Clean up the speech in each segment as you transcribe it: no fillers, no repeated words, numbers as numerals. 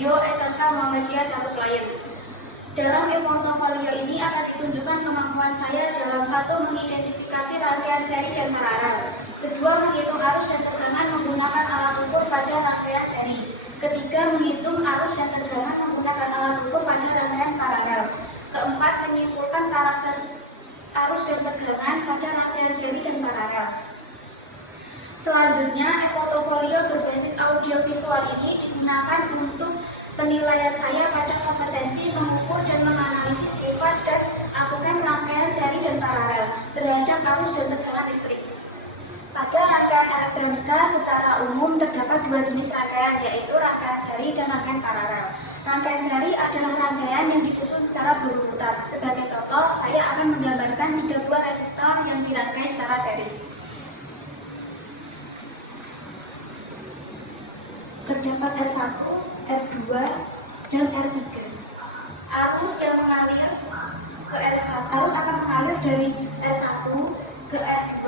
Studio SMK Muhammadiyah 1 Klayen. Dalam e-portofolio ini akan ditunjukkan kemampuan saya dalam satu mengidentifikasi rangkaian seri dan paralel, kedua menghitung arus dan tegangan menggunakan alat ukur pada rangkaian seri, ketiga menghitung arus dan tegangan menggunakan alat ukur pada rangkaian paralel, keempat menyimpulkan karakter arus dan tegangan pada rangkaian seri dan paralel. Selanjutnya, e-portofolio berbasis audiovisual ini digunakan untuk penilaian saya pada kompetensi mengukur dan menganalisis sifat dan aturan rangkaian seri dan paralel terhadap arus dan tegangan listrik. Pada rangkaian elektronika secara umum terdapat dua jenis rangkaian, yaitu rangkaian seri dan rangkaian paralel. Rangkaian seri adalah rangkaian yang disusun secara berurutan. Sebagai contoh, saya akan menggambarkan 3 buah resistor yang dirangkai secara seri. Terdapat R1, R2, dan R3. Arus yang mengalir ke R1, arus akan mengalir dari R1 ke R2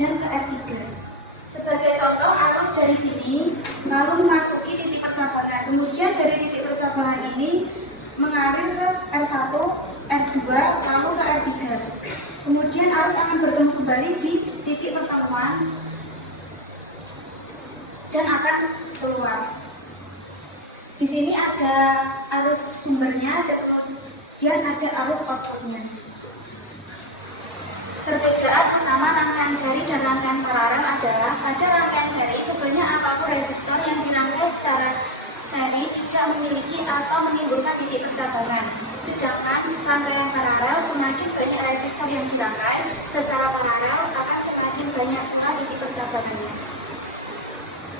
dan ke R3. Sebagai contoh, arus dari sini lalu memasuki titik percabangan. Kemudian dari titik percabangan ini mengalir ke R1, R2, lalu ke R3. Kemudian arus akan bertemu kembali di titik pertemuan dan akan keluar. Di sini ada arus sumbernya, kemudian ada arus outputnya. Perbedaan pertama rangkaian seri dan rangkaian paralel adalah pada rangkaian seri sebanyak apapun resistor yang dirangkai secara seri tidak memiliki atau menimbulkan titik percabangan. Sedangkan rangkaian paralel semakin banyak resistor yang dirangkai secara paralel akan semakin banyak pula titik percabangannya.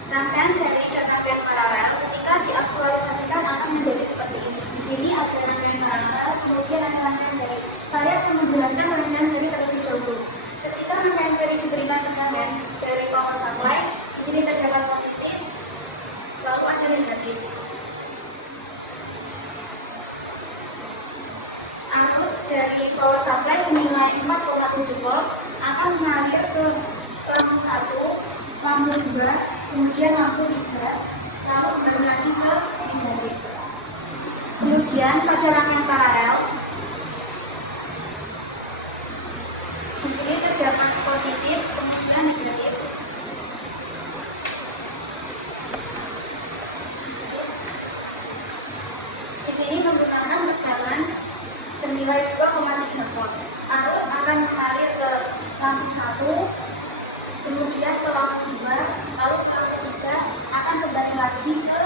Rangkaian seri dan rangkaian paralel ketika diaktualisasikan akan menjadi seperti ini. Di sini ada rangkaian paralel, kemudian ada rangkaian seri. Saya akan menjelaskan rangkaian seri terlebih dahulu. Ketika rangkaian seri diberikan tegangan dari power supply, di sini terdapat positif, lalu ada negatif. Arus dari power supply senilai 4,7 volt akan mengalir ke lampu 1, lampu 2, kemudian lampu 3, lalu kembali lagi ke negatif. Kemudian pada rangkaian paralel, di sini terdapat positif, kemudian negatif. Di sini menggunakan tegangan senilai 2,3 volt. Arus akan mengalir ke lampu 1, kemudian ke lampu 2, lalu ke lampu 3, akan kembali lagi ke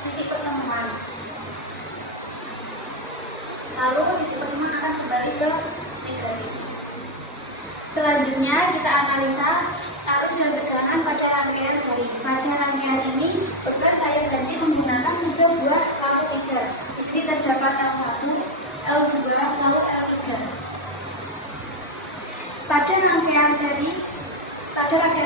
titik pertemuan. Lalu titik pertemuan akan kembali ke negatif. Selanjutnya kita analisa arus dan tegangan pada rangkaian seri. Pada rangkaian ini bukan saya ganti menggunakan 3 buah lampu pijar. Di sini terdapat L1, L2, lalu L3. Pada rangkaian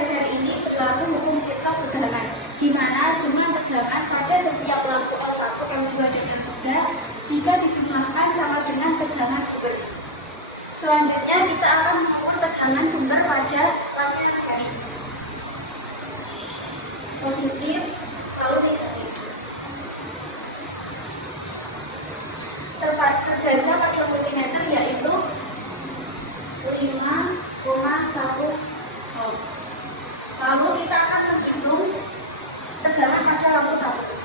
seri ini berlaku hukum Kirchhoff tegangan, di mana jumlah tegangan pada setiap lampu L1, L2, dan L3 jika dijumlahkan sama dengan tegangan sumber. Selanjutnya kita akan mengukur tegangan sumber pada rangkaian seri. Positif, lalu negatif. Terbaca pada multimeter yaitu 5,1 volt. Lalu kita akan menghitung tegangan pada lampu 1.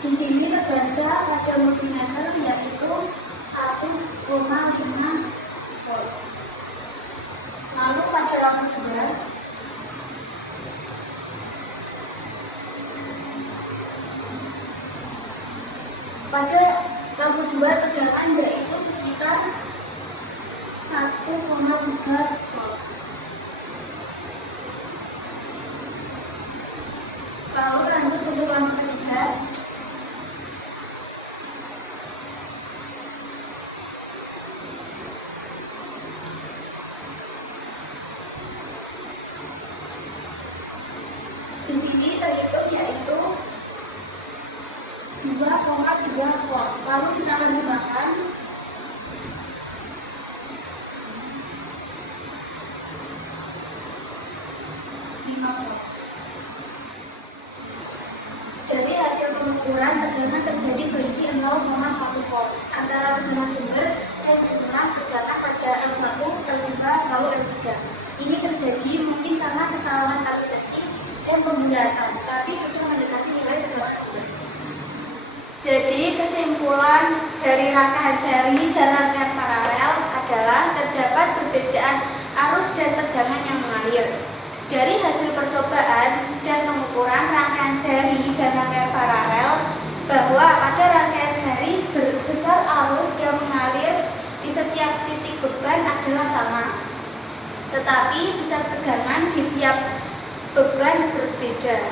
Di sini terbaca pada multimeter yaitu 1,5 volt. Lalu pada lampu 2, tegangan yaitu sekitar 1,3 volt. Lalu lanjut untuk lampu 3. Di sini terhitung yaitu 2,3 volt. Lalu kita lanjutkan. Dari hasil pengukuran tegangan terjadi selisih 0,1 volt antara tegangan sumber dan jumlah tegangan pada L1, L2, lalu L3. Ini terjadi mungkin karena kesalahan kalibrasi dan pembulatan, tapi sudah mendekati nilai tegangan sumber. Jadi kesimpulan dari rangkaian seri dan rangkaian paralel adalah terdapat perbedaan arus dan tegangan yang mengalir. Dari hasil percobaan dan pengukuran rangkaian seri dan rangkaian paralel bahwa pada rangkaian seri besar arus yang mengalir di setiap titik beban adalah sama, tetapi besar tegangan di tiap beban berbeda.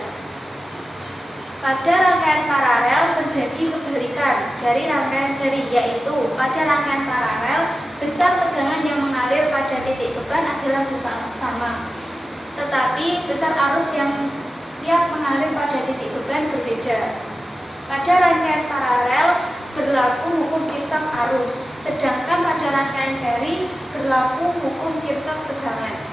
Pada rangkaian paralel terjadi kebalikan dari rangkaian seri, yaitu pada rangkaian paralel besar tegangan yang mengalir pada titik beban adalah sama, tetapi besar arus yang mengalir pada titik beban berbeda. Pada rangkaian paralel berlaku hukum Kirchhoff arus, sedangkan pada rangkaian seri berlaku hukum Kirchhoff tegangan.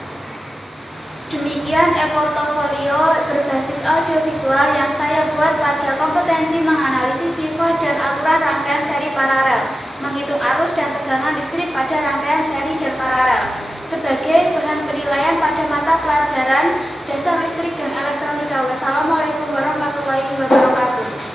Demikian e-portofolio berbasis audiovisual yang saya buat pada kompetensi menganalisis sifat dan aturan rangkaian seri paralel, menghitung arus dan tegangan listrik pada rangkaian seri dan paralel, sebagai bahan penilaian pada mata pelajaran Dasar Listrik dan Elektronika. Wassalamualaikum warahmatullahi wabarakatuh.